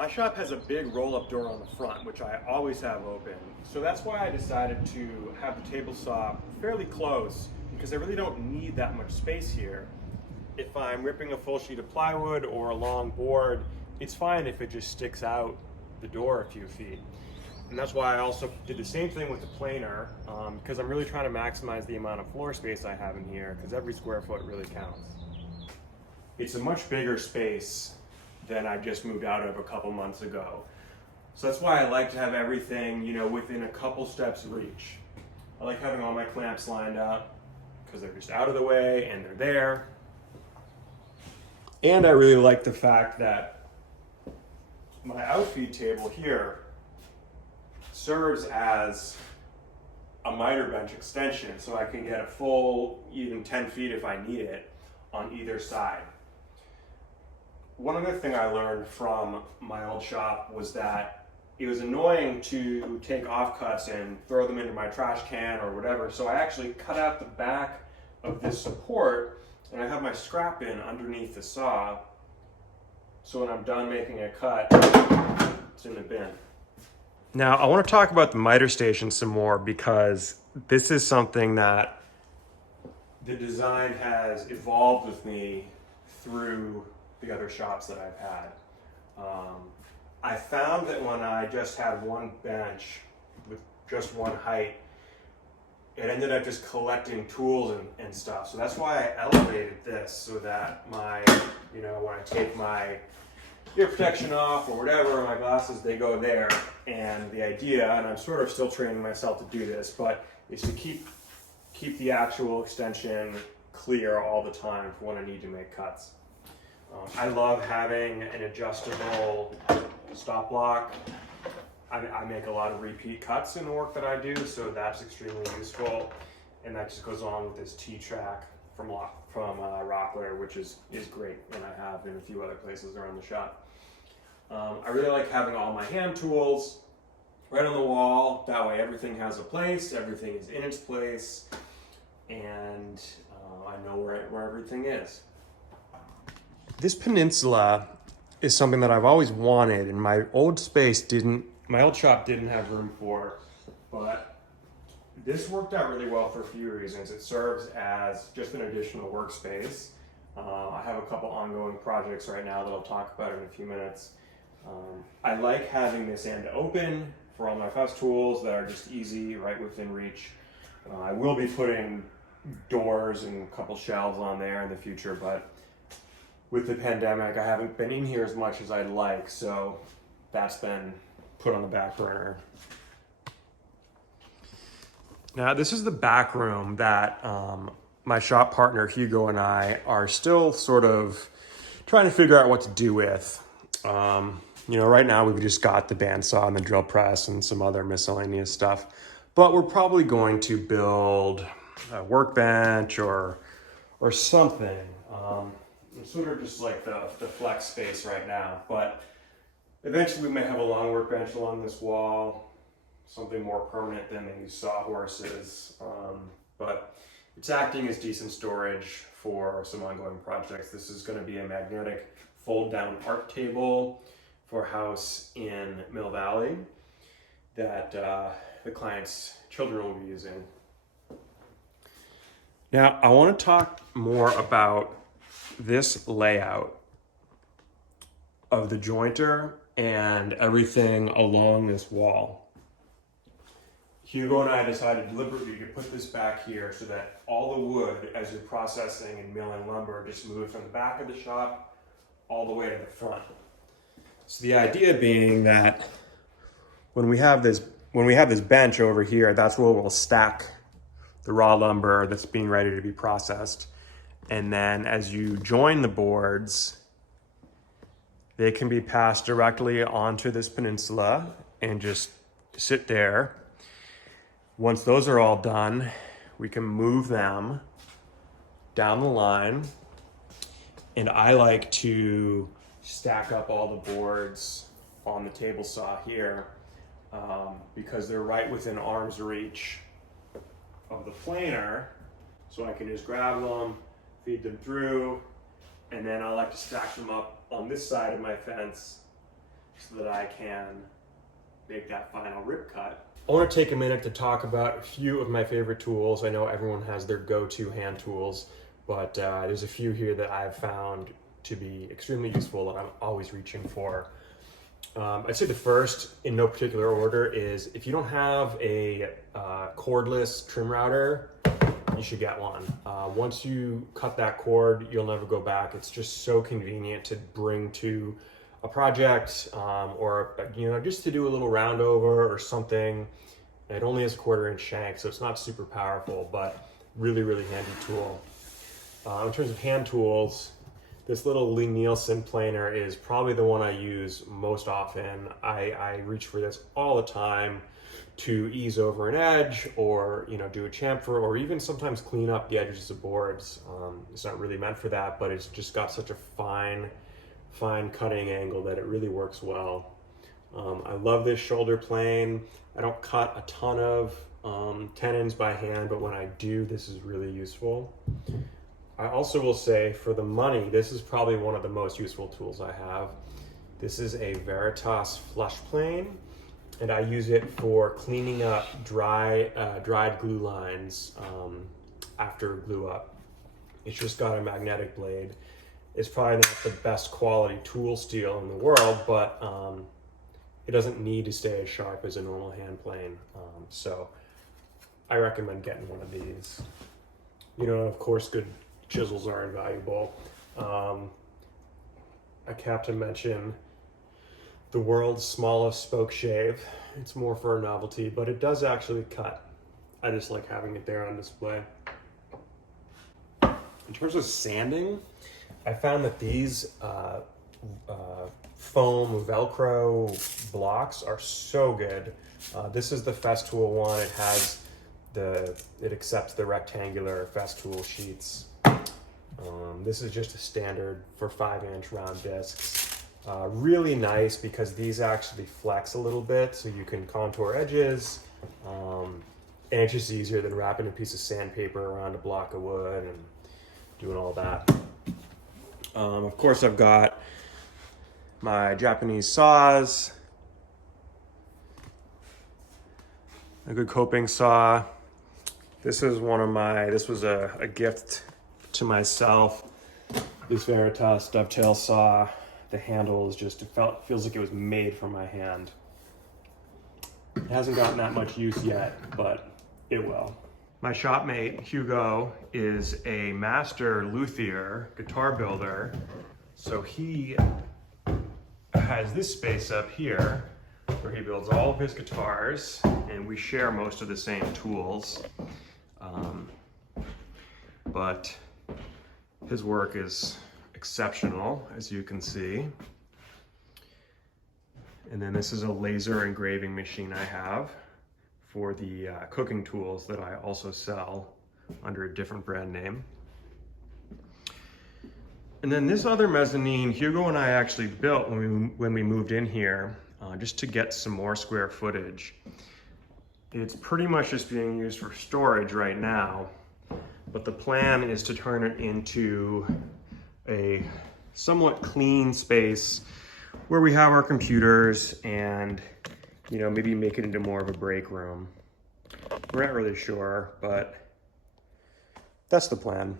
My shop has a big roll-up door on the front, which I always have open. So that's why I decided to have the table saw fairly close, because I really don't need that much space here. If I'm ripping a full sheet of plywood or a long board, it's fine if it just sticks out the door a few feet. And that's why I also did the same thing with the planer, because I'm really trying to maximize the amount of floor space I have in here, because every square foot really counts. It's a much bigger space than I just moved out of a couple months ago. So that's why I like to have everything, within a couple steps reach. I like having all my clamps lined up because they're just out of the way and they're there. And I really like the fact that my outfeed table here serves as a miter bench extension, so I can get a full, even 10 feet if I need it, on either side. One other thing I learned from my old shop was that it was annoying to take offcuts and throw them into my trash can or whatever, so I actually cut out the back of this support and I have my scrap bin underneath the saw, so when I'm done making a cut, it's in the bin. Now, I want to talk about the miter station some more, because this is something that the design has evolved with me through the other shops that I've had. I found that when I just had one bench with just one height, it ended up just collecting tools and stuff. So that's why I elevated this, so that when I take my ear protection off or whatever, my glasses, they go there. And the idea, and I'm sort of still training myself to do this, but is to keep the actual extension clear all the time for when I need to make cuts. I love having an adjustable stop block. I make a lot of repeat cuts in the work that I do, so that's extremely useful. And that just goes on with this T-track from Rockler, which is great, and I have in a few other places around the shop. I really like having all my hand tools right on the wall. That way everything has a place, everything is in its place, and I know where everything is. This peninsula is something that I've always wanted, and my old shop didn't have room for, but this worked out really well for a few reasons. It serves as just an additional workspace. I have a couple ongoing projects right now that I'll talk about in a few minutes. I like having this end open for all my fuss tools that are just easy, right within reach. I will be putting doors and a couple shelves on there in the future, but with the pandemic, I haven't been in here as much as I'd like, so that's been put on the back burner. Now, this is the back room that my shop partner Hugo and I are still sort of trying to figure out what to do with. Right now we've just got the bandsaw and the drill press and some other miscellaneous stuff, but we're probably going to build a workbench or something. It's sort of just like the flex space right now, but eventually we may have a long workbench along this wall, something more permanent than these sawhorses, but it's acting as decent storage for some ongoing projects. This is going to be a magnetic fold-down art table for a house in Mill Valley that the client's children will be using. Now, I want to talk more about this layout of the jointer and everything along this wall. Hugo and I decided deliberately to put this back here so that all the wood, as you're processing and milling lumber, just moves from the back of the shop all the way to the front. So the idea being that when we have this bench over here, that's where we'll stack the raw lumber that's being ready to be processed. And then as you join the boards, they can be passed directly onto this peninsula and just sit there. Once those are all done, we can move them down the line. And I like to stack up all the boards on the table saw here because they're right within arm's reach of the planer. So I can just grab them, feed them through, and then I like to stack them up on this side of my fence so that I can make that final rip cut. I want to take a minute to talk about a few of my favorite tools. I know everyone has their go-to hand tools, but there's a few here that I've found to be extremely useful that I'm always reaching for. I'd say the first, in no particular order, is if you don't have a cordless trim router, you should get one. Once you cut that cord, you'll never go back. It's just so convenient to bring to a project or just to do a little round over or something. It only has a 1/4-inch shank, so it's not super powerful, but really, really handy tool. In terms of hand tools, this little Lee Nielsen planer is probably the one I use most often. I reach for this all the time to ease over an edge or do a chamfer or even sometimes clean up the edges of boards. It's not really meant for that, but it's just got such a fine cutting angle that it really works well. I love this shoulder plane. I don't cut a ton of tenons by hand, but when I do, this is really useful. I also will say, for the money, this is probably one of the most useful tools I have. This is a Veritas flush plane, and I use it for cleaning up dried glue lines after glue up. It's just got a magnetic blade. It's probably not the best quality tool steel in the world, but it doesn't need to stay as sharp as a normal hand plane. So I recommend getting one of these. Of course, good chisels are invaluable. I have to mention the world's smallest spoke shave. It's more for a novelty, but it does actually cut. I just like having it there on display. In terms of sanding, I found that these foam Velcro blocks are so good. This is the Festool one. It accepts the rectangular Festool sheets. This is just a standard for 5-inch round discs. Really nice because these actually flex a little bit, so you can contour edges. And it's just easier than wrapping a piece of sandpaper around a block of wood and doing all that. Of course, I've got my Japanese saws, a good coping saw. This was a gift to myself. This Veritas dovetail saw. The handle is just, feels like it was made for my hand. It hasn't gotten that much use yet, but it will. My shopmate, Hugo, is a master luthier, guitar builder. So he has this space up here where he builds all of his guitars, and we share most of the same tools. But his work is exceptional, as you can see. And then this is a laser engraving machine I have for the cooking tools that I also sell under a different brand name. And then this other mezzanine, Hugo and I actually built when we moved in here, just to get some more square footage. It's pretty much just being used for storage right now, but the plan is to turn it into a somewhat clean space where we have our computers and maybe make it into more of a break room. We're not really sure, but that's the plan.